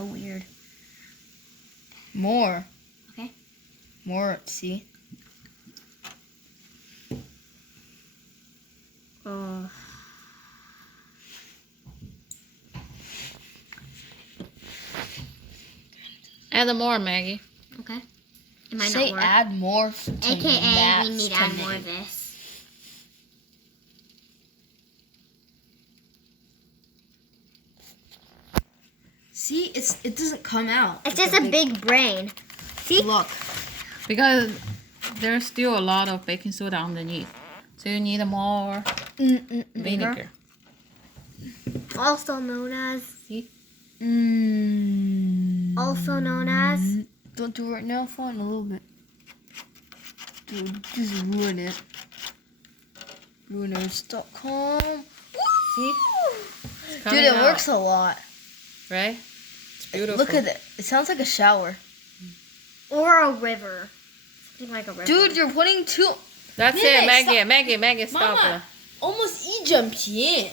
so weird. More. Okay. More, see? Oh. Add more, Maggie. Okay. It might Say not work. add more to AKA, max we need to to add more min. of this. See, it doesn't come out. It's just a big brain. See? Look. Because there's still a lot of baking soda underneath. So you need more vinegar. Also known as. See? Also known as. Don't do it right now. Fine, a little bit. Dude, just ruin it. Ruiners.com. See? Dude, it works a lot. Right? It's beautiful. Look at it. It sounds like a shower. Or a river. Something like a river. Dude, you're putting too... That's Minute, it, Maggie. Maggie, stop. Mama, almost 1整瓶.